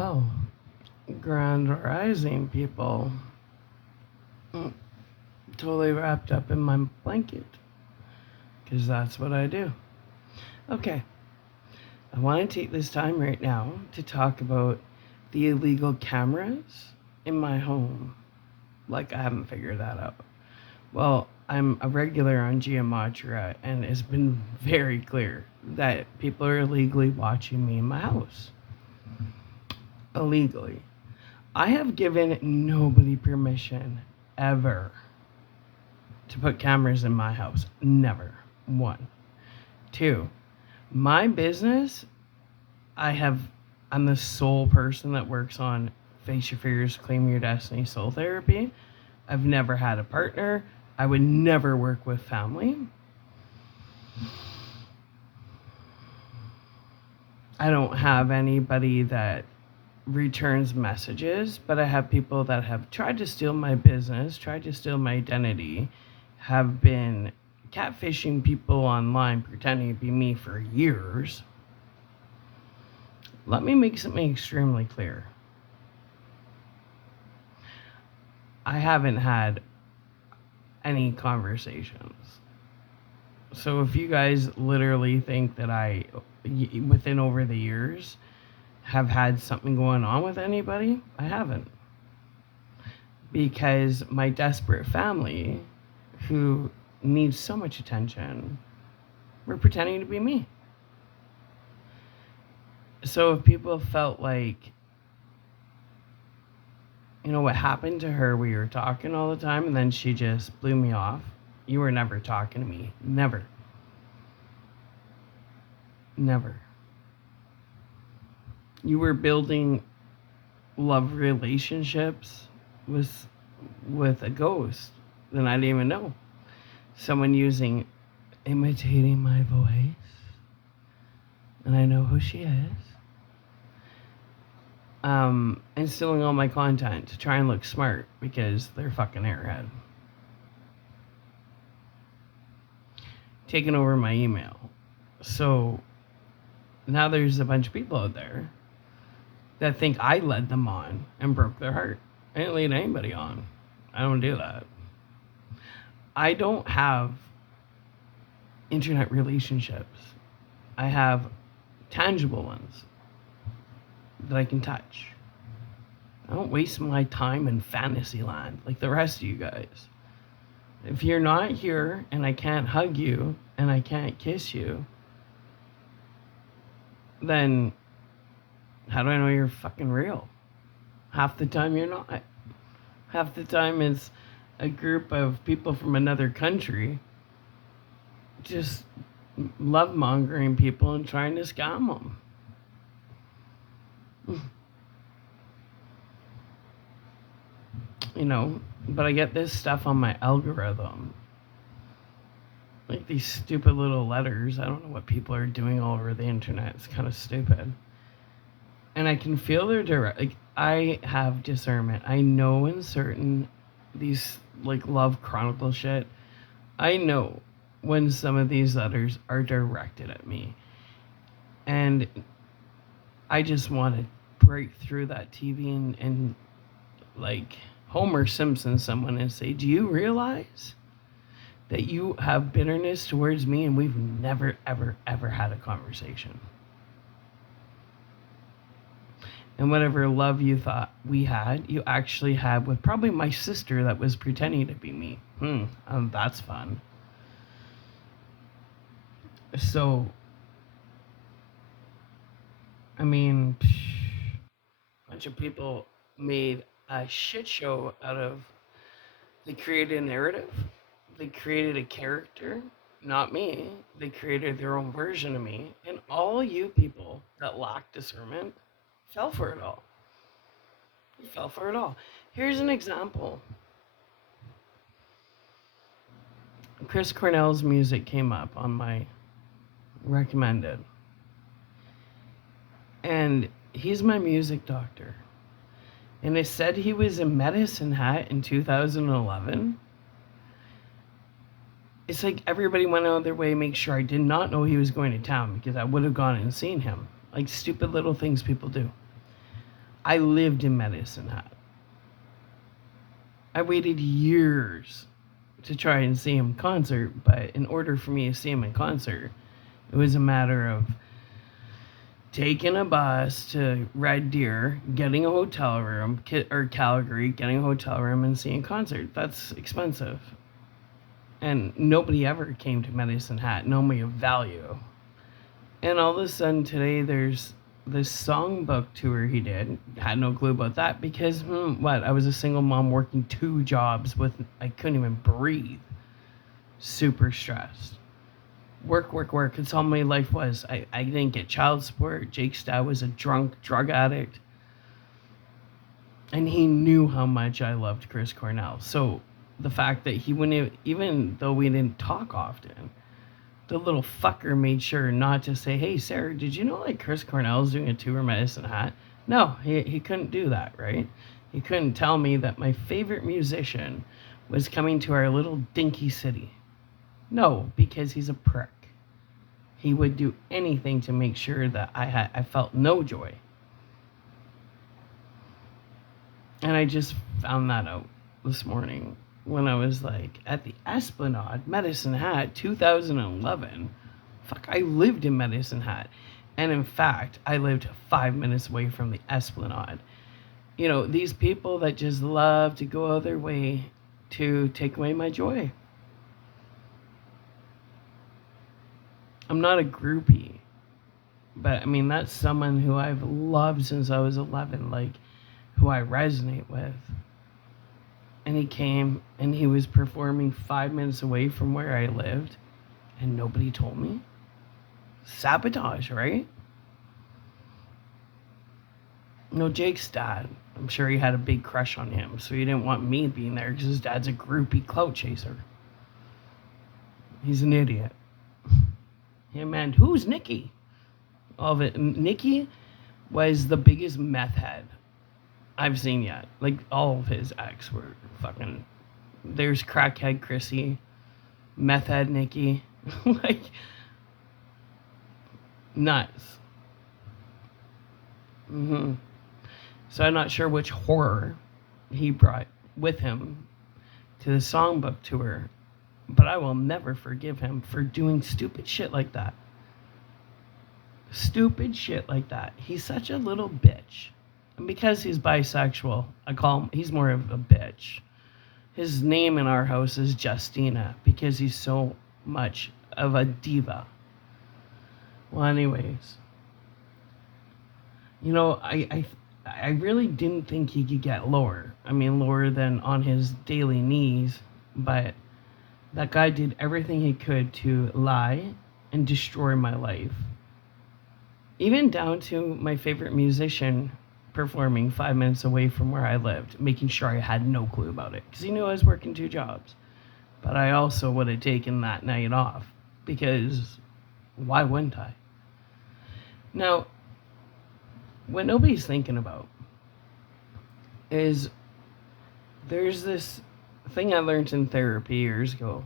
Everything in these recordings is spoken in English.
Well, Grand Rising people. Mm, Totally wrapped up in my blanket. Because that's what I do. Okay, I want to take this time right now to talk about the illegal cameras in my home. Like, I haven't figured that out. Well, I'm a regular on Geometria, and it's been very clear that people are illegally watching me in my house. Illegally. I have given nobody permission ever to put cameras in my house. Never. One. Two, my business, I have, I'm the sole person that works on Face Your Fears, Claim Your Destiny soul therapy. I've never had a partner. I would never work with family. I don't have anybody that returns messages, but I have people that have tried to steal my business, tried to steal my identity, have been catfishing people online pretending to be me for years. Let me make something extremely clear. I haven't had any conversations. So if you guys literally think that within over the years, have had something going on with anybody, I haven't. Because my desperate family, who needs so much attention, were pretending to be me. So if people felt like, what happened to her, we were talking all the time and then she just blew me off. You were never talking to me. Never. Never. You were building love relationships with a ghost that I didn't even know. Someone imitating my voice. And I know who she is. And stealing all my content to try and look smart because they're fucking airhead. Taking over my email. So now there's a bunch of people out there that think I led them on and broke their heart. I didn't lead anybody on. I don't do that. I don't have internet relationships. I have tangible ones that I can touch. I don't waste my time in fantasy land like the rest of you guys. If you're not here and I can't hug you and I can't kiss you, then how do I know you're fucking real? Half the time you're not. Half the time it's a group of people from another country just love mongering people and trying to scam them. But I get this stuff on my algorithm. Like these stupid little letters. I don't know what people are doing all over the internet. It's kind of stupid. And I can feel their direct. Like, I have discernment. I know in certain, these, like, love chronicle shit, I know when some of these letters are directed at me. And I just want to break through that TV and like, Homer Simpson someone and say, do you realize that you have bitterness towards me and we've never, ever, ever had a conversation? And whatever love you thought we had, you actually had with probably my sister that was pretending to be me. That's fun. So, I mean, a bunch of people made a shit show out of, they created a narrative, they created a character, not me, they created their own version of me, and all you people that lack discernment fell for it all. You fell for it all. Here's an example. Chris Cornell's music came up on my recommended. And he's my music doctor. And it said he was in Medicine Hat in 2011. It's like everybody went out of their way to make sure I did not know he was going to town because I would have gone and seen him. Like stupid little things people do. I lived in Medicine Hat. I waited years to try and see him in concert, but in order for me to see him in concert, it was a matter of taking a bus to Red Deer, getting a hotel room, or Calgary, getting a hotel room, and seeing a concert. That's expensive. And nobody ever came to Medicine Hat, nobody of value. And all of a sudden today, there's this songbook tour he did. Had no clue about that because, I was a single mom working 2 jobs I couldn't even breathe. Super stressed. Work, work, work. It's all my life was. I didn't get child support. Jake's dad was a drug addict. And he knew how much I loved Chris Cornell. So the fact that he wouldn't, even though we didn't talk often, the little fucker made sure not to say, hey, Sarah, did you know Chris Cornell's doing a tour in Medicine Hat? No, he couldn't do that, right? He couldn't tell me that my favorite musician was coming to our little dinky city. No, because he's a prick. He would do anything to make sure that I felt no joy. And I just found that out this morning when I was at the Esplanade, Medicine Hat, 2011. Fuck, I lived in Medicine Hat. And in fact, I lived 5 minutes away from the Esplanade. These people that just love to go out of their way to take away my joy. I'm not a groupie, but that's someone who I've loved since I was 11, who I resonate with. And he came and he was performing 5 minutes away from where I lived, and nobody told me. Sabotage, right? No, Jake's dad, I'm sure he had a big crush on him, so he didn't want me being there because his dad's a groupie clout chaser. He's an idiot. Yeah, man, who's Nikki? All of it. Nikki was the biggest meth head I've seen yet. All of his ex were fucking... There's crackhead Chrissy, meth head Nikki. Nuts. So I'm not sure which horror he brought with him to the songbook tour, but I will never forgive him for doing stupid shit like that. Stupid shit like that. He's such a little bitch. And because he's bisexual, I call him, he's more of a bitch. His name in our house is Justina because he's so much of a diva. Well, anyways, I really didn't think he could get lower. Lower than on his daily knees, but that guy did everything he could to lie and destroy my life. Even down to my favorite musician performing 5 minutes away from where I lived, making sure I had no clue about it, because he knew I was working 2 jobs. But I also would have taken that night off, because why wouldn't I? Now, what nobody's thinking about is there's this thing I learned in therapy years ago.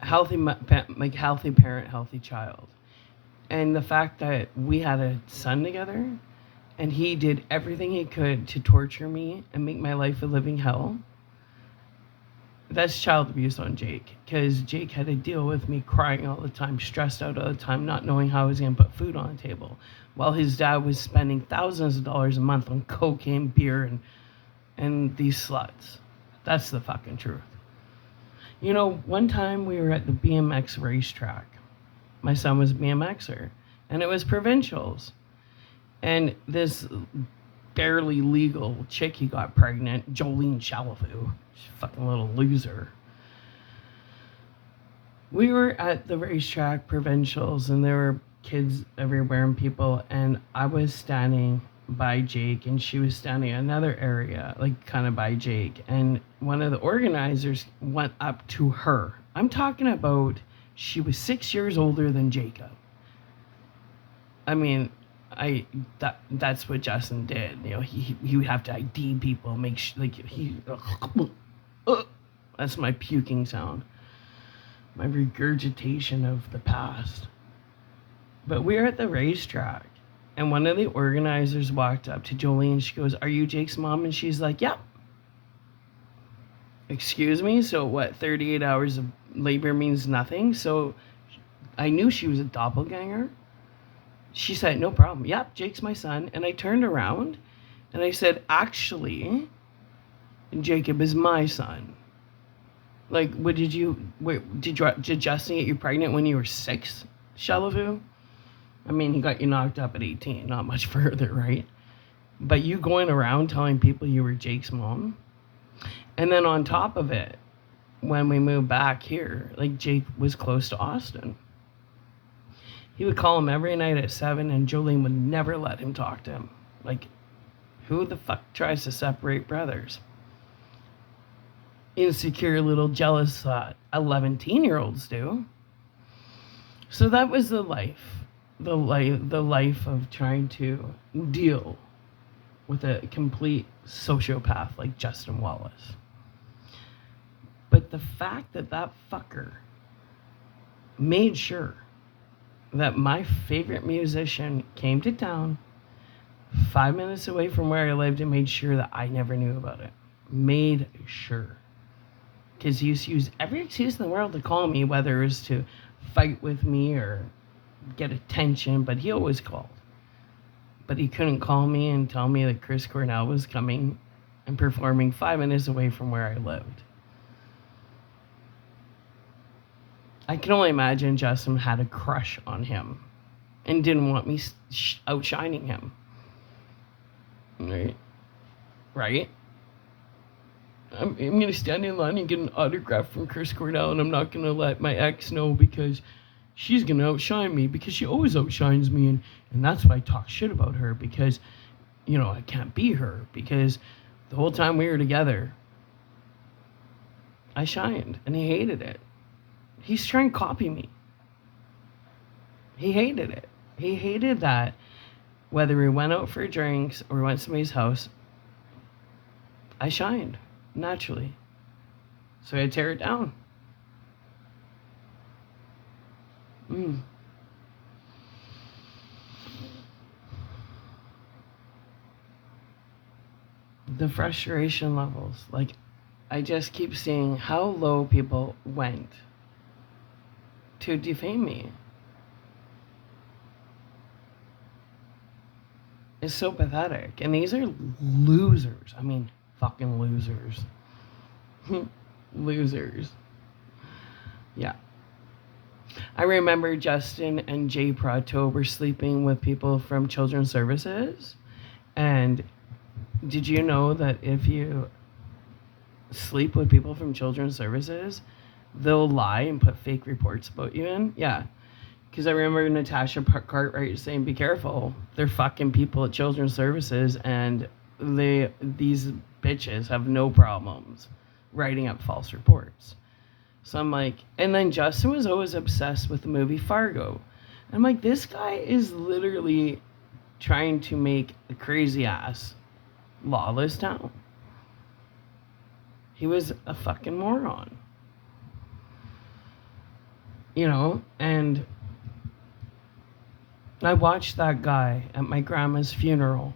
Healthy parent, healthy child. And the fact that we had a son together and he did everything he could to torture me and make my life a living hell, that's child abuse on Jake, because Jake had to deal with me crying all the time, stressed out all the time, not knowing how I was going to put food on the table, while his dad was spending thousands of dollars a month on cocaine, beer, and these sluts. That's the fucking truth. One time we were at the BMX racetrack. My son was a BMXer, and it was provincials. And this barely legal chick he got pregnant, Jolene Chalafu, fucking little loser. We were at the racetrack provincials, and there were kids everywhere and people, and I was standing by Jake, and she was standing in another area, kind of by Jake, and one of the organizers went up to her. I'm talking about, she was 6 years older than Jacob. That's what Justin did. He would have to ID people, make sure, that's my puking sound, my regurgitation of the past. But we were at the racetrack, And one of the organizers walked up to Jolie and she goes, "Are you Jake's mom?" And she's like, "Yep." Excuse me? So what, 38 hours of labor means nothing? So I knew she was a doppelganger. She said, "No problem. Yep, Jake's my son." And I turned around and I said, "Actually, Jacob is my son." Like, what did you, wait, did Justin get you pregnant when you were 6, Shallavoo? I mean, he got you knocked up at 18, not much further, right? But you going around telling people you were Jake's mom? And then on top of it, when we moved back here, like, Jake was close to Austin. He would call him every night at 7, and Jolene would never let him talk to him. Like, who the fuck tries to separate brothers? Insecure, little jealous 11-year-olds do. So that was the life of trying to deal with a complete sociopath like Justin Wallace. But the fact that that fucker made sure that my favorite musician came to town 5 minutes away from where I lived and made sure that I never knew about it. Made sure. Because he used to use every excuse in the world to call me, whether it was to fight with me or get attention, but he always called. But he couldn't call me and tell me that Chris Cornell was coming and performing 5 minutes away from where I lived. I can only imagine Justin had a crush on him and didn't want me outshining him. Right? I'm going to stand in line and get an autograph from Chris Cornell, and I'm not going to let my ex know because she's going to outshine me, because she always outshines me, and that's why I talk shit about her, because, I can't be her, because the whole time we were together, I shined, and he hated it. He's trying to copy me. He hated it. He hated that whether we went out for drinks or we went to somebody's house, I shined naturally. So I tear it down. The frustration levels. Like, I just keep seeing how low people went to defame me. It's so pathetic. And these are losers. I mean, fucking losers. Losers. Yeah. I remember Justin and Jay Prato were sleeping with people from Children's Services. And did you know that if you sleep with people from Children's Services, they'll lie and put fake reports about you in? Yeah. Because I remember Natasha Cartwright saying, "Be careful. They're fucking people at Children's Services, and these bitches have no problems writing up false reports." So I'm like, and then Justin was always obsessed with the movie Fargo. I'm like, this guy is literally trying to make a crazy ass lawless town. He was a fucking moron. And I watched that guy at my grandma's funeral.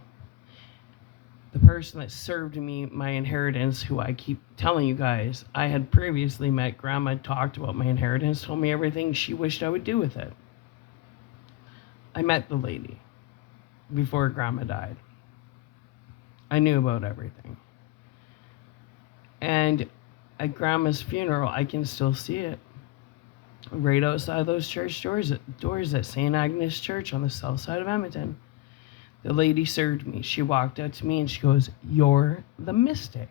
The person that served me my inheritance, who I keep telling you guys, I had previously met. Grandma talked about my inheritance, told me everything she wished I would do with it. I met the lady before Grandma died. I knew about everything. And at Grandma's funeral, I can still see it. Right outside those church doors at St. Agnes Church on the south side of Edmonton. The lady served me. She walked up to me and she goes, "You're the mystic."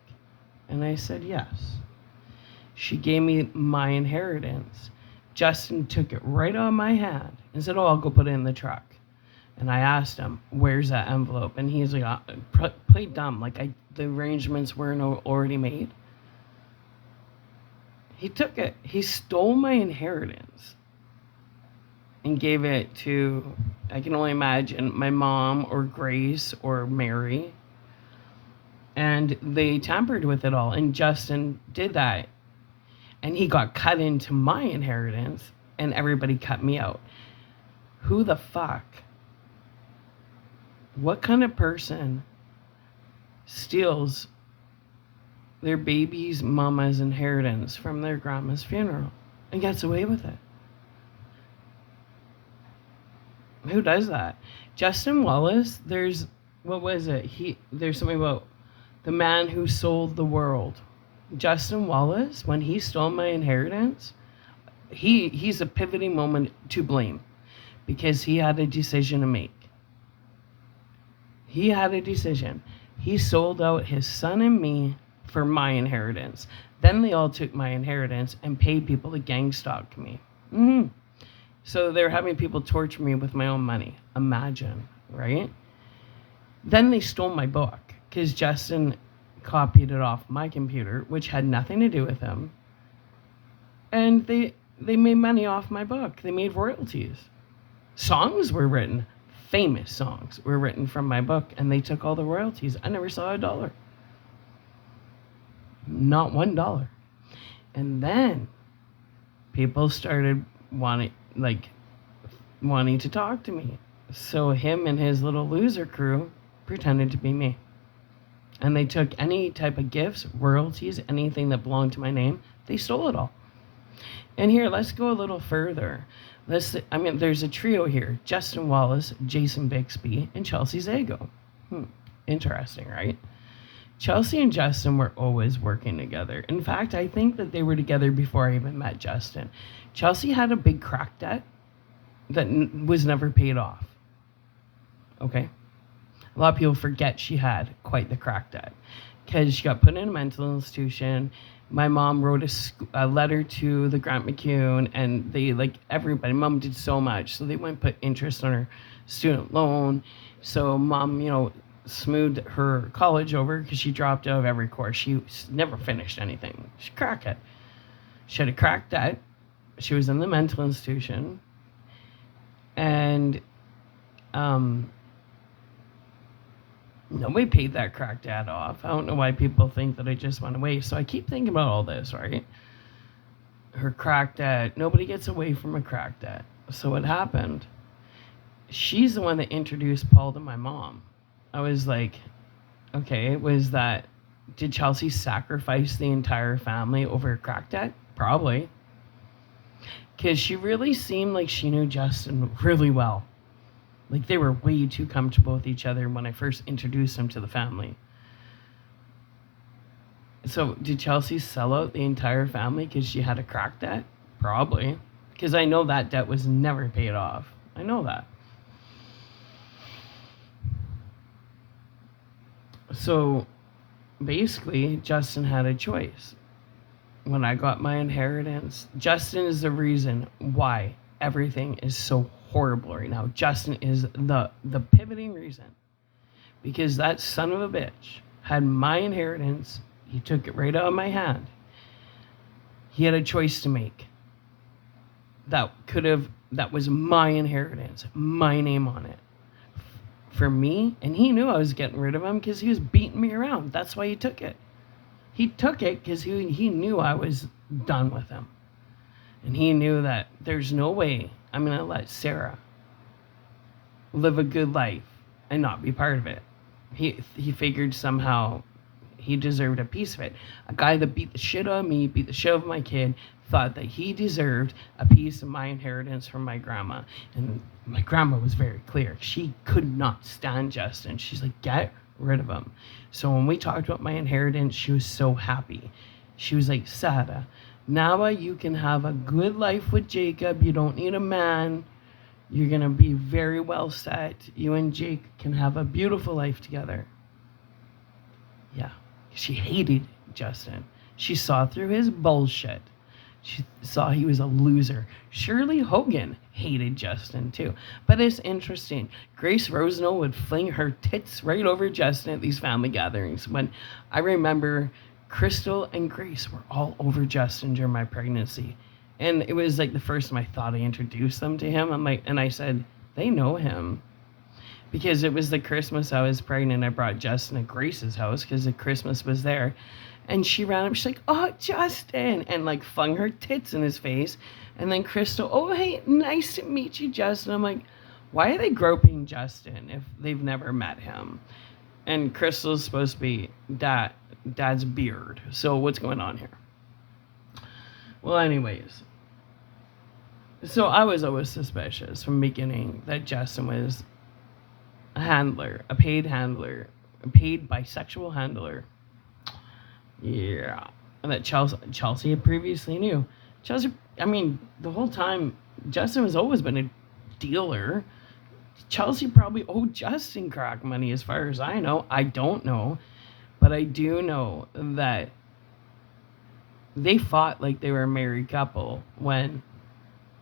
And I said, "Yes." She gave me my inheritance. Justin took it right out of my hand and said, "Oh, I'll go put it in the truck." And I asked him, "Where's that envelope?" And he's like, "Play dumb. Like the arrangements weren't already made." He took it. He stole my inheritance and gave it to, I can only imagine, my mom or Grace or Mary. And they tampered with it all. And Justin did that. And he got cut into my inheritance, and everybody cut me out. Who the fuck What kind of person steals their baby's mama's inheritance from their grandma's funeral and gets away with it? Who does that? Justin Wallace, there's what was it? There's something about the man who sold the world. Justin Wallace, when he stole my inheritance, he's a pivoting moment to blame because he had a decision to make. He had a decision. He sold out his son and me for my inheritance. Then they all took my inheritance and paid people to gang stalk me. So they're having people torture me with my own money. Imagine, right? Then they stole my book because Justin copied it off my computer, which had nothing to do with him. And they made money off my book. They made royalties. Songs were written, famous songs were written from my book, and they took all the royalties. I never saw $1. Not $1. And then people started wanting to talk to me. So him and his little loser crew pretended to be me. And they took any type of gifts, royalties, anything that belonged to my name, they stole it all. And here, let's go a little further. There's a trio here: Justin Wallace, Jason Bixby, and Chelsea Zago. Interesting, right? Chelsea and Justin were always working together. In fact, I think that they were together before I even met Justin. Chelsea had a big crack debt that was never paid off. Okay? A lot of people forget she had quite the crack debt because she got put in a mental institution. My mom wrote a letter to the Grant McCune, and they, everybody, mom did so much. So they went and put interest on her student loan. So mom, smoothed her college over because she dropped out of every course. She never finished anything. She cracked it. She had a crack debt. She was in the mental institution. And nobody paid that crack debt off. I don't know why people think that I just went away. So I keep thinking about all this, right? Her crack debt. Nobody gets away from a crack debt. So what happened? She's the one that introduced Paul to my mom. I was like, okay, did Chelsea sacrifice the entire family over a crack debt? Probably. Because she really seemed like she knew Justin really well. Like they were way too comfortable with each other when I first introduced them to the family. So did Chelsea sell out the entire family because she had a crack debt? Probably. Because I know that debt was never paid off. I know that. So basically, Justin had a choice. When I got my inheritance, Justin is the reason why everything is so horrible right now. Justin is the pivoting reason. Because that son of a bitch had my inheritance. He took it right out of my hand. He had a choice to make. That was my inheritance, my name on it. For me, and he knew I was getting rid of him because he was beating me around. That's why he took it. He took it because he knew I was done with him. And he knew that there's no way I'm going to let Sarah live a good life and not be part of it. He figured somehow he deserved a piece of it. A guy that beat the shit out of me, beat the shit out of my kid, thought that he deserved a piece of my inheritance from my grandma. And my grandma was very clear. She could not stand Justin. She's like, get rid of him. So when we talked about my inheritance, she was so happy. She was like, Sada, now you can have a good life with Jacob. You don't need a man. You're going to be very well set. You and Jake can have a beautiful life together. Yeah. She hated Justin. She saw through his bullshit. She saw he was a loser. Shirley Hogan hated Justin too. But it's interesting. Grace Rosenau would fling her tits right over Justin at these family gatherings. When I remember Crystal and Grace were all over Justin during my pregnancy. And it was like the first time I thought I introduced them to him. And I said, they know him. Because it was the Christmas I was pregnant. I brought Justin to Grace's house because the Christmas was there. And she ran up, she's like, oh, Justin, and flung her tits in his face. And then Crystal, oh, hey, nice to meet you, Justin. I'm like, Why are they groping Justin if they've never met him? And Crystal's supposed to be dad's beard. So what's going on here? Well, anyways, so I was always suspicious from the beginning that Justin was a handler, a paid handler, a paid bisexual handler. Yeah. And that Chelsea had previously knew. Chelsea, I mean, the whole time, Justin has always been a dealer. Chelsea probably owed Justin crack money as far as I know. I don't know. But I do know that they fought like they were a married couple when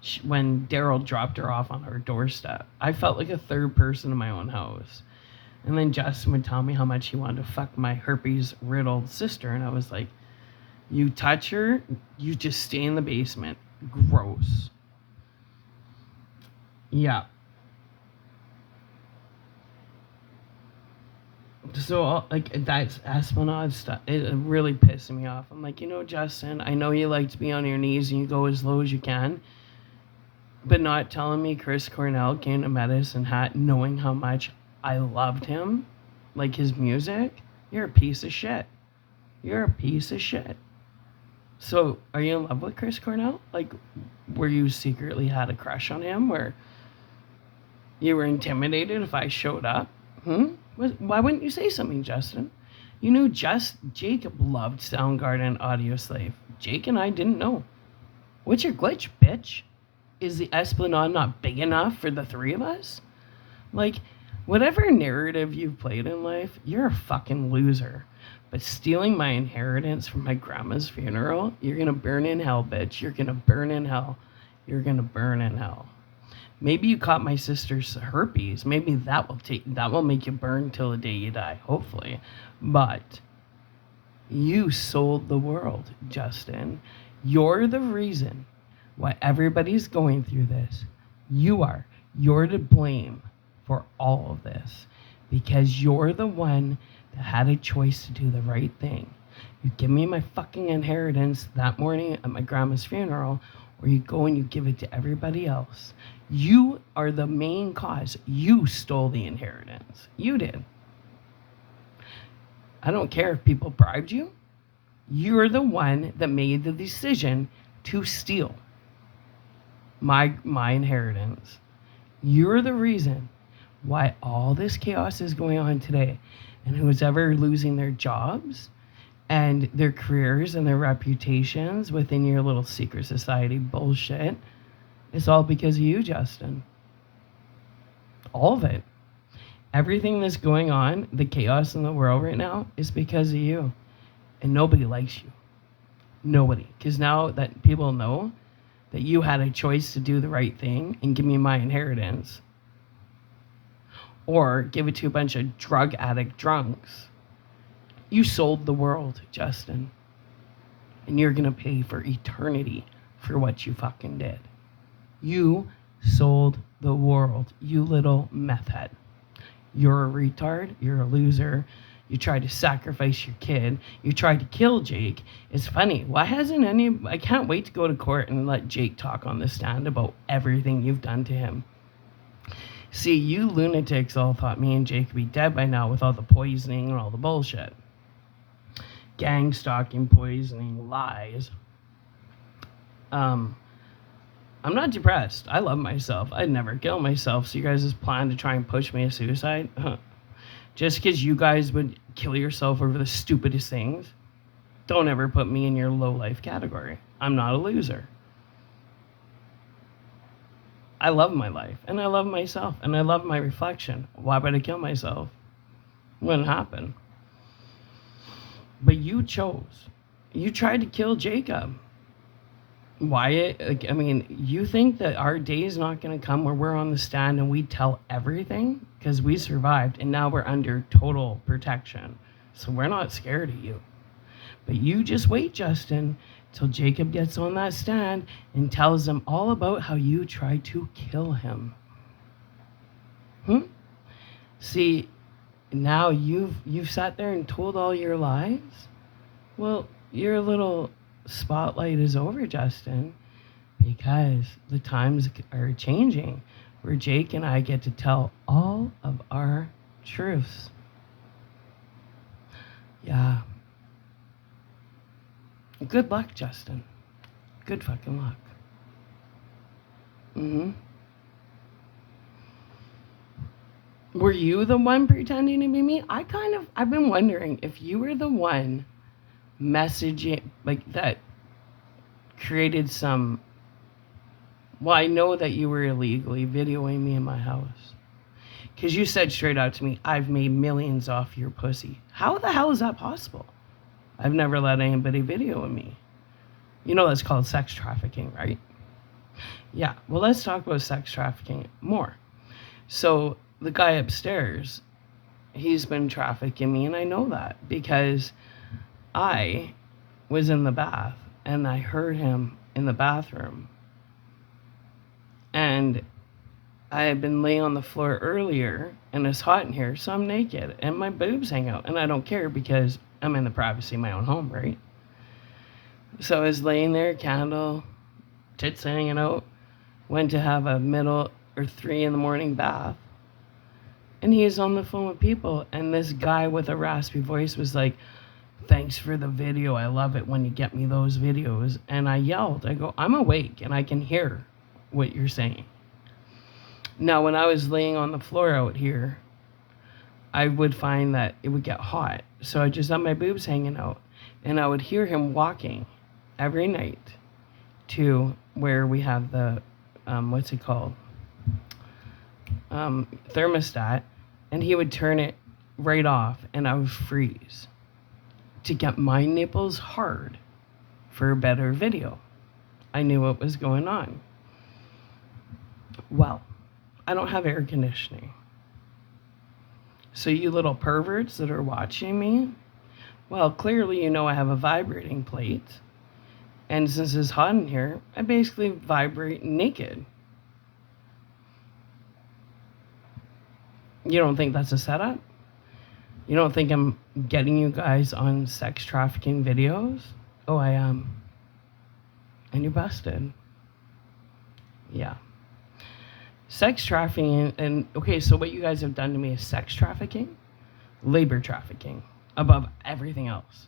Daryl dropped her off on her doorstep. I felt like a third person in my own house. And then Justin would tell me how much he wanted to fuck my herpes-riddled sister. And I was like, you touch her, you just stay in the basement. Gross. Yeah. So, like, that's Esplanade stuff. It really pissed me off. I'm like, Justin, I know you like to be on your knees and you go as low as you can. But not telling me Chris Cornell came to Medicine Hat knowing how much I loved him, like his music. You're a piece of shit. You're a piece of shit. So, are you in love with Chris Cornell? Like, were you secretly had a crush on him where you were intimidated if I showed up? Why wouldn't you say something, Justin? You knew Jacob loved Soundgarden, Audio Slave. Jake and I didn't know. What's your glitch, bitch? Is the Esplanade not big enough for the three of us? Like, whatever narrative you've played in life, you're a fucking loser. But stealing my inheritance from my grandma's funeral, you're gonna burn in hell, bitch. You're gonna burn in hell. You're gonna burn in hell. Maybe you caught my sister's herpes. Maybe that will make you burn till the day you die, hopefully. But you sold the world, Justin. You're the reason why everybody's going through this. You're to blame for all of this because you're the one that had a choice to do the right thing. You give me my fucking inheritance that morning at my grandma's funeral, or you go and you give it to everybody else. You are the main cause. You stole the inheritance. You did. I don't care if people bribed you. You're the one that made the decision to steal my inheritance. You're the reason why all this chaos is going on today. And who's ever losing their jobs and their careers and their reputations within your little secret society bullshit, it's all because of you, Justin. All of it. Everything that's going on, the chaos in the world right now, is because of you. And nobody likes you. Nobody. Because now that people know that you had a choice to do the right thing and give me my inheritance, or give it to a bunch of drug addict drunks, you sold the world, Justin. And you're going to pay for eternity for what you fucking did. You sold the world, you little meth head. You're a retard. You're a loser. You tried to sacrifice your kid. You tried to kill Jake. It's funny. Why hasn't I can't wait to go to court and let Jake talk on the stand about everything you've done to him. See, you lunatics all thought me and Jake would be dead by now with all the poisoning and all the bullshit. Gang stalking, poisoning, lies. I'm not depressed. I love myself. I'd never kill myself. So you guys just plan to try and push me to suicide? Just because you guys would kill yourself over the stupidest things, don't ever put me in your low life category. I'm not a loser. I love my life, and I love myself, and I love my reflection. Why would I kill myself? Wouldn't happen. But you chose. You tried to kill Jacob. Why? You think that our day is not going to come where we're on the stand and we tell everything? Because we survived, and now we're under total protection. So we're not scared of you. But you just wait, Justin, till Jacob gets on that stand and tells them all about how you tried to kill him. See, now you've sat there and told all your lies? Well, your little spotlight is over, Justin, because the times are changing. where Jake and I get to tell all of our truths. Yeah. Good luck, Justin. Good fucking luck. Were you the one pretending to be me? I've been wondering if you were the one messaging, like, that created some. Well, I know that you were illegally videoing me in my house. Because you said straight out to me, I've made millions off your pussy. How the hell is that possible? I've never let anybody video me. You know that's called sex trafficking, right? Yeah, well, let's talk about sex trafficking more. So, the guy upstairs, he's been trafficking me, and I know that because I was in the bath and I heard him in the bathroom. And I had been laying on the floor earlier and it's hot in here, so I'm naked and my boobs hang out. And I don't care because I'm in the privacy of my own home, right? So I was laying there, candle, tits hanging out, went to have a middle or 3 a.m. bath. And he was on the phone with people. And this guy with a raspy voice was like, thanks for the video. I love it when you get me those videos. And I yelled, I go, I'm awake and I can hear what you're saying. Now, when I was laying on the floor out here, I would find that it would get hot. So I just had my boobs hanging out. And I would hear him walking every night to where we have the, what's it called? Thermostat. And he would turn it right off and I would freeze to get my nipples hard for a better video. I knew what was going on. Well, I don't have air conditioning. So you little perverts that are watching me, well, clearly you know I have a vibrating plate. And since it's hot in here, I basically vibrate naked. You don't think that's a setup? You don't think I'm getting you guys on sex trafficking videos? Oh, I am. And you're busted. Yeah. Sex trafficking, and okay, so what you guys have done to me is sex trafficking, labor trafficking, above everything else.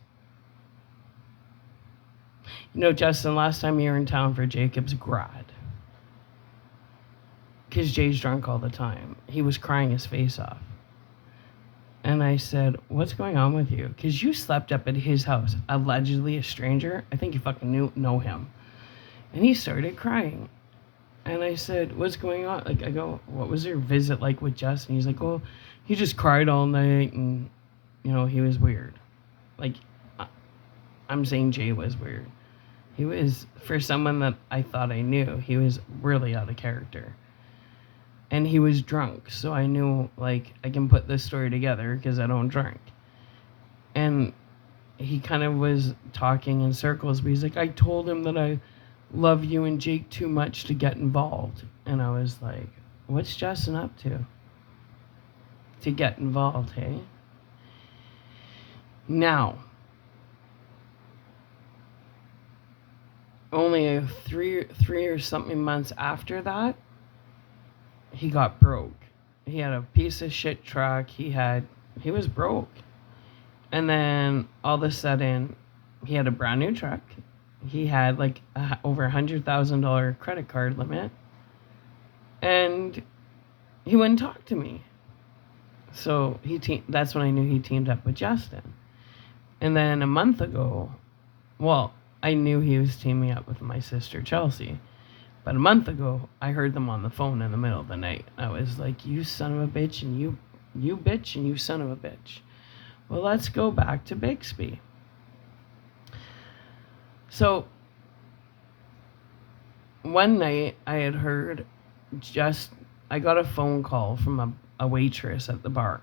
You know, Justin, last time you were in town for Jacob's grad, because Jay's drunk all the time, he was crying his face off. And I said, what's going on with you? Because you slept up at his house, allegedly a stranger. I think you fucking know him. And he started crying. And I said, what's going on? Like, I go, what was your visit like with Justin? He's like, well, he just cried all night and, you know, he was weird. Like, I'm saying Jay was weird. He was, for someone that I thought I knew, he was really out of character. And he was drunk, so I knew, like, I can put this story together because I don't drink. And he kind of was talking in circles, but he's like, I told him that I love you and Jake too much to get involved. And I was like, what's Justin up to get involved, hey? Now, only three or something months after that, he got broke. He had a piece of shit truck. He was broke. And then all of a sudden, he had a brand new truck. He had like over $100,000 credit card limit. And he wouldn't talk to me. So that's when I knew he teamed up with Justin. And then a month ago, well, I knew he was teaming up with my sister Chelsea. But a month ago, I heard them on the phone in the middle of the night. I was like, you son of a bitch, and you bitch, and you son of a bitch. Well, let's go back to Bixby. So, one night, I had heard I got a phone call from a waitress at the bar.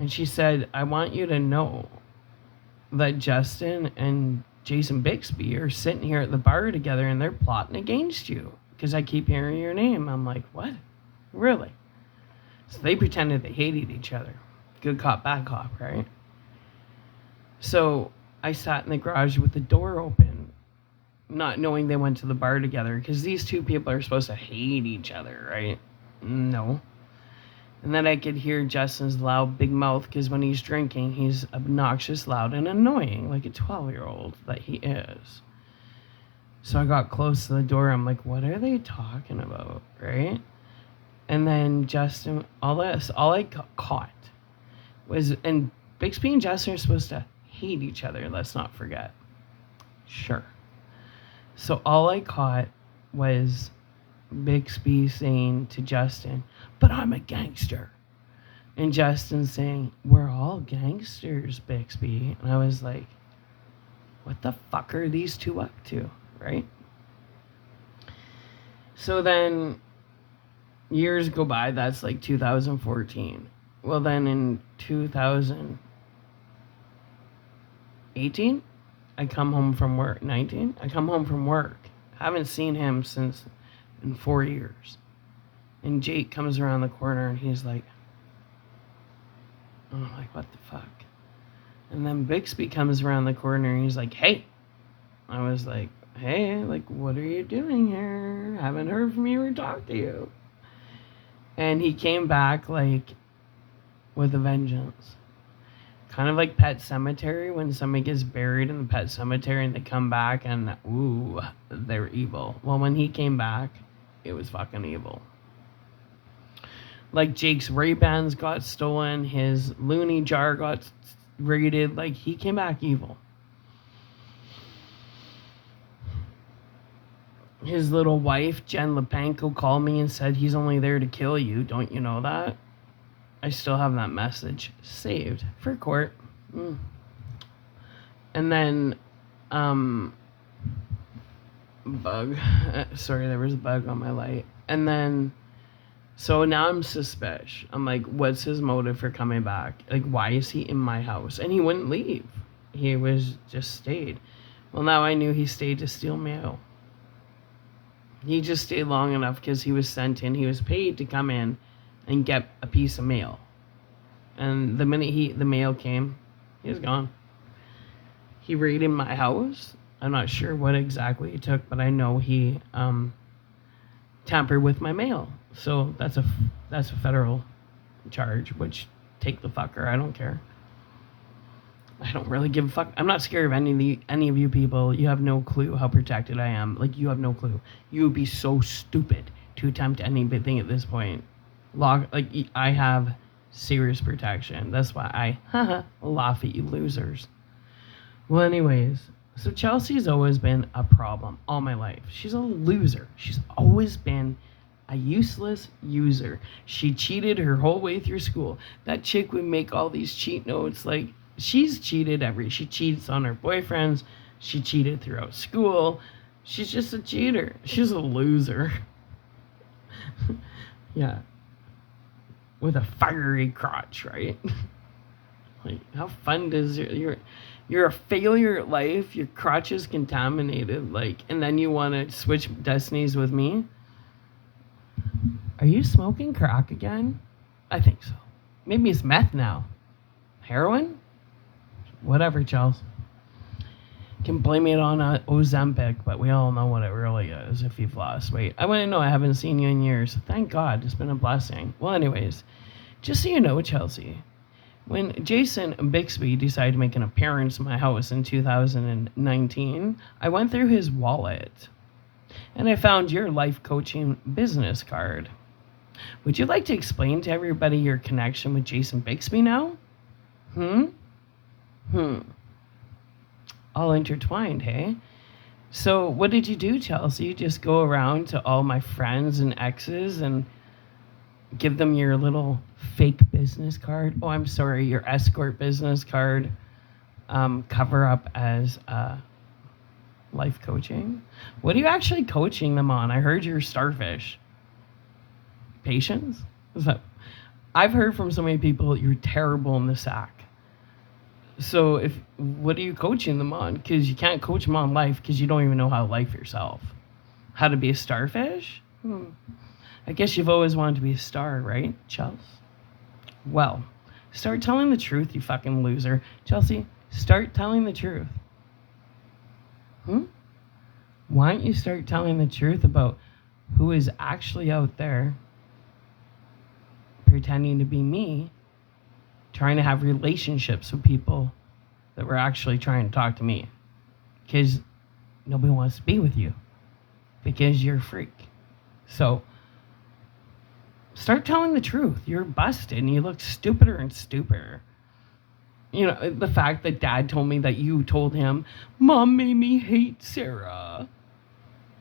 And she said, I want you to know that Justin and Jason Bixby are sitting here at the bar together and they're plotting against you because I keep hearing your name. I'm like, what? Really? So they pretended they hated each other. Good cop, bad cop, right? So I sat in the garage with the door open, not knowing they went to the bar together, because these two people are supposed to hate each other, right? No. And then I could hear Justin's loud big mouth, because when he's drinking, he's obnoxious, loud, and annoying, like a 12-year-old that he is. So I got close to the door. I'm like, what are they talking about, right? And then Justin, all I caught was, and Bixby and Justin are supposed to hate each other, let's not forget. Sure. So all I caught was Bixby saying to Justin, but I'm a gangster. And Justin saying, we're all gangsters, Bixby. And I was like, what the fuck are these two up to, right? So then years go by, that's like 2014. Well, then in 2018, I come home from work. 19? I come home from work. Haven't seen him since in 4 years. And Jake comes around the corner and he's like, I'm like, what the fuck? And then Bixby comes around the corner and he's like, hey. I was like, hey, like, what are you doing here? Haven't heard from you or talked to you. And he came back like with a vengeance. Kind of like Pet Cemetery, when somebody gets buried in the Pet Cemetery and they come back and, ooh, they're evil. Well, when he came back, it was fucking evil. Like Jake's Ray-Bans got stolen, his loony jar got raided, like he came back evil. His little wife, Jen Lepanko, called me and said he's only there to kill you. Don't you know that? I still have that message saved for court. And then, bug. Sorry, there was a bug on my light. And then, so now I'm suspicious. I'm like, what's his motive for coming back? Like, why is he in my house? And he wouldn't leave. He was just stayed. Well, now I knew he stayed to steal mail. He just stayed long enough because he was sent in. He was paid to come in and get a piece of mail. And the minute the mail came, he was gone. He raided my house. I'm not sure what exactly he took, but I know he tampered with my mail. So that's a federal charge, which take the fucker. I don't care. I don't really give a fuck. I'm not scared of any of you people. You have no clue how protected I am. Like, you have no clue. You would be so stupid to attempt anything at this point. I have serious protection. That's why I laugh at you losers. Well, anyways, so Chelsea's always been a problem all my life. She's a loser. She's always been a useless user. She cheated her whole way through school. That chick would make all these cheat notes. Like, she's cheated she cheats on her boyfriends. She cheated throughout school. She's just a cheater. She's a loser. Yeah. With a fiery crotch, right? Like, how fun does you're a failure at life, your crotch is contaminated, like, and then you want to switch destinies with me? Are you smoking crack again? I think so. Maybe it's meth now. Heroin? Whatever, Charles. Can blame it on Ozempic, but we all know what it really is if you've lost weight. I want to know, I haven't seen you in years. Thank God, it's been a blessing. Well, anyways, just so you know, Chelsea, when Jason Bixby decided to make an appearance in my house in 2019, I went through his wallet, and I found your life coaching business card. Would you like to explain to everybody your connection with Jason Bixby now? All intertwined, hey? So what did you do, Chelsea? You just go around to all my friends and exes and give them your little fake business card? Oh, I'm sorry, your escort business card, cover up as life coaching? What are you actually coaching them on? I heard you're starfish. Patience? I've heard from so many people you're terrible in the sack. So what are you coaching them on? Because you can't coach them on life because you don't even know how to life yourself. How to be a starfish? I guess you've always wanted to be a star, right, Chelsea? Well, start telling the truth, you fucking loser. Chelsea, start telling the truth. Why don't you start telling the truth about who is actually out there pretending to be me, trying to have relationships with people that were actually trying to talk to me? Because nobody wants to be with you because you're a freak. So start telling the truth. You're busted and you look stupider and stupider. You know, the fact that Dad told me that you told him, Mom made me hate Sarah.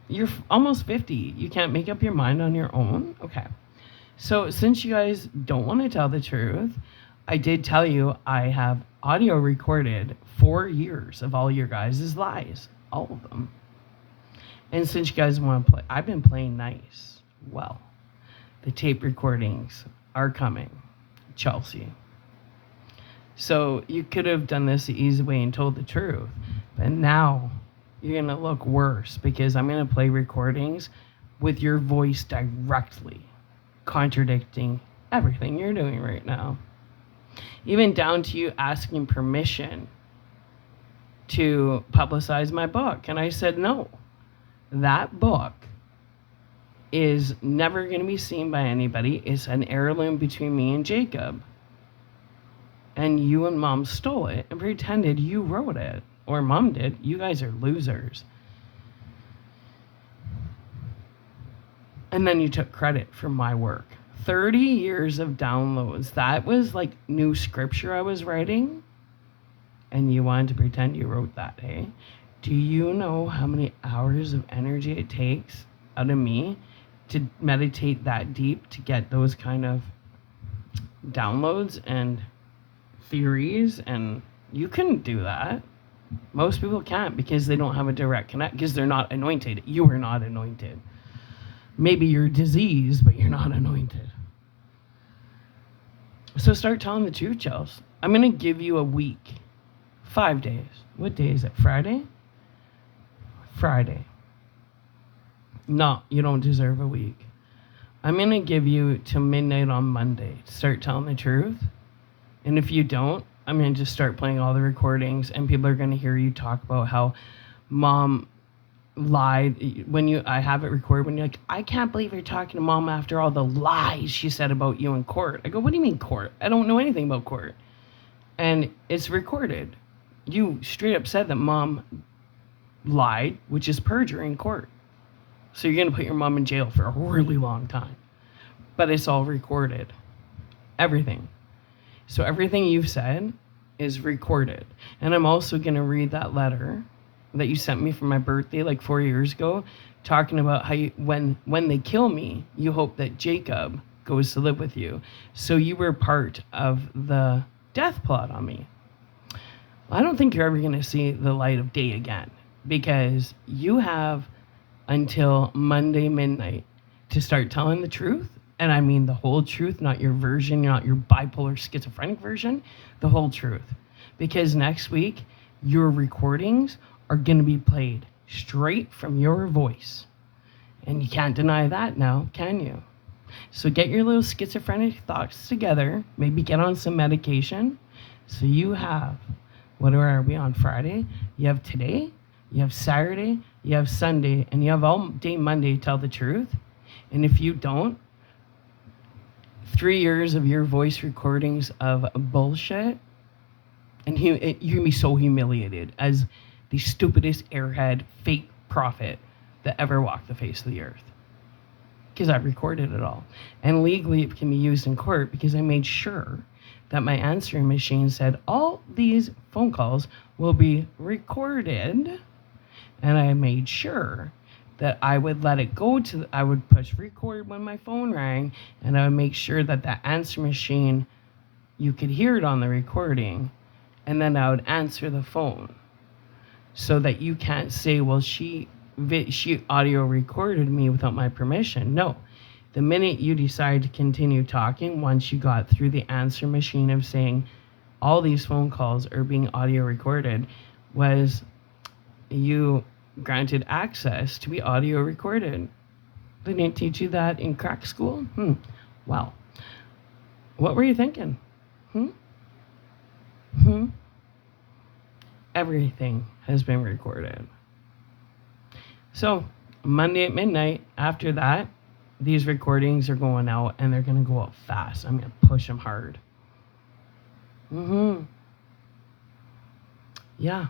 You're almost 50. You can't make up your mind on your own? Okay. So since you guys don't want to tell the truth, I did tell you I have audio recorded 4 years of all your guys' lies. All of them. And since you guys want to play, I've been playing nice. Well, the tape recordings are coming. Chelsea. So you could have done this the easy way and told the truth. But now you're going to look worse because I'm going to play recordings with your voice directly contradicting everything you're doing right now. Even down to you asking permission to publicize my book. And I said, no, that book is never going to be seen by anybody. It's an heirloom between me and Jacob. And you and Mom stole it and pretended you wrote it. Or Mom did. You guys are losers. And then you took credit for my work. 30 years of downloads. That was like new scripture I was writing. And you wanted to pretend you wrote that, hey? Do you know how many hours of energy it takes out of me to meditate that deep to get those kind of downloads and theories? And you couldn't do that. Most people can't because they don't have a direct connect, because they're not anointed. You are not anointed. Maybe you're diseased, but you're not anointed. So start telling the truth, Chelsea. I'm going to give you a week. 5 days. What day is it? Friday? Friday. No, you don't deserve a week. I'm going to give you to midnight on Monday to start telling the truth. And if you don't, I'm going to just start playing all the recordings and people are going to hear you talk about how Mom lied when I have it recorded when you're like, I can't believe you're talking to Mom after all the lies she said about you in court. I go, what do you mean court? I don't know anything about court. And it's recorded. You straight up said that Mom lied, which is perjury in court. So you're going to put your mom in jail for a really long time. But it's all recorded. Everything. So everything you've said is recorded. And I'm also going to read that letter that you sent me for my birthday like 4 years ago, talking about how you, when they kill me, you hope that Jacob goes to live with you. So you were part of the death plot on me. I don't think you're ever going to see the light of day again because you have until Monday midnight to start telling the truth. And I mean the whole truth, not your version, not your bipolar schizophrenic version, the whole truth. Because next week, your recordings are going to be played straight from your voice. And you can't deny that now, can you? So get your little schizophrenic thoughts together, maybe get on some medication. So you have, what are we on Friday? You have today, you have Saturday, you have Sunday, and you have all day Monday to tell the truth. And if you don't, 3 years of your voice recordings of bullshit, and you're going to be so humiliated as the stupidest airhead fake prophet that ever walked the face of the earth. Because I recorded it all. And legally it can be used in court because I made sure that my answering machine said all these phone calls will be recorded. And I made sure that I would let it go to, I would push record when my phone rang, and I would make sure that that answer machine, you could hear it on the recording, and then I would answer the phone. So that you can't say, well, she audio recorded me without my permission. No. The minute you decide to continue talking, once you got through the answer machine of saying all these phone calls are being audio recorded, was you granted access to be audio recorded. They didn't teach you that in crack school? Well, what were you thinking? Everything has been recorded. So, Monday at midnight, after that, these recordings are going out and they're going to go out fast. I'm going to push them hard. Yeah.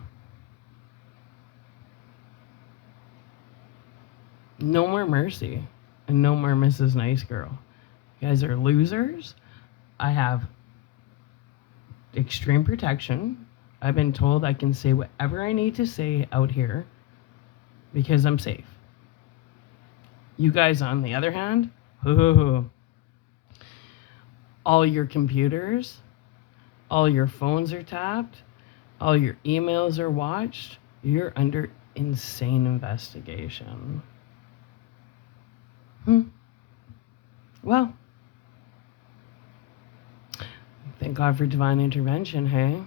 No more mercy and no more Mrs. Nice Girl. You guys are losers. I have extreme protection. I've been told I can say whatever I need to say out here because I'm safe. You guys, on the other hand, all your computers, all your phones are tapped, all your emails are watched. You're under insane investigation. Well, thank God for divine intervention, hey?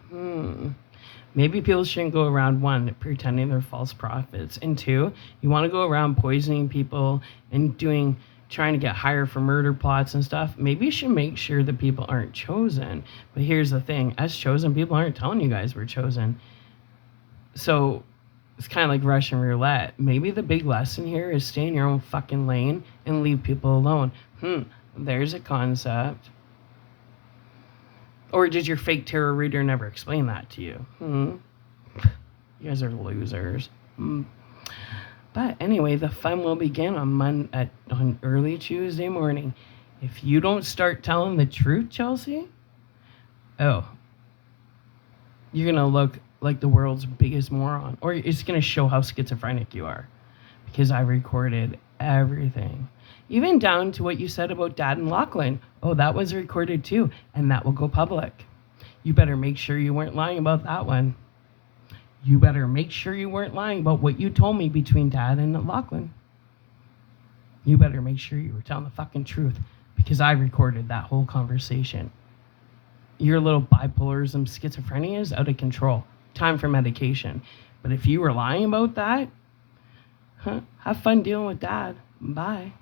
Maybe people shouldn't go around, one, pretending they're false prophets, and two, you want to go around poisoning people and trying to get hired for murder plots and stuff. Maybe you should make sure that people aren't chosen. But here's the thing, as chosen, people aren't telling you guys we're chosen. So it's kind of like Russian roulette. Maybe the big lesson here is stay in your own fucking lane and leave people alone. There's a concept. Or did your fake tarot reader never explain that to you? You guys are losers. But anyway, the fun will begin on early Tuesday morning. If you don't start telling the truth, Chelsea, you're going to look like the world's biggest moron. Or it's going to show how schizophrenic you are. Because I recorded everything. Even down to what you said about Dad and Lachlan. Oh, that was recorded too, and that will go public. You better make sure you weren't lying about that one. You better make sure you weren't lying about what you told me between Dad and Lachlan. You better make sure you were telling the fucking truth, because I recorded that whole conversation. Your little bipolarism, schizophrenia is out of control. Time for medication. But if you were lying about that, have fun dealing with Dad. Bye.